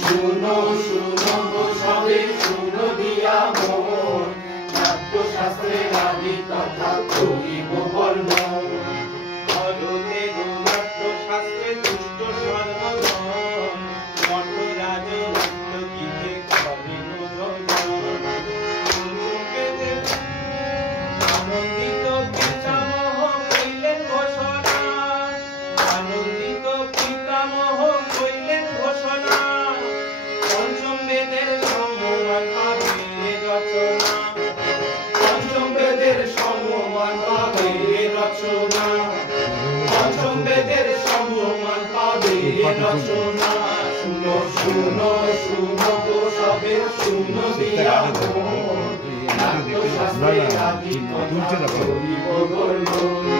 শুনো শুনো গো সবে শুনো দিয়া মন নাট্যশাস্ত্রের আদি কথা করিব বর্ণন ভারতে নাট্যশাস্ত্রে দুষ্ট সর্বজন নটরাজ নাট্যগীতে করেন রচন আনন্দিত পিতামহ কইলেন ঘোষণা আনন্দিত পিতামহ কইলেন ঘোষণা পঞ্চম বেদের সমমান পাবে রচনা পঞ্চম বেদের সমমান পাবে রচনা পঞ্চম বেদের সমমান পাবে রচনা শুনো শুনো শুনো গো সবে শুনো দিয়া মন নাট্যশাস্ত্রের আদি কথা করিব বর্ণন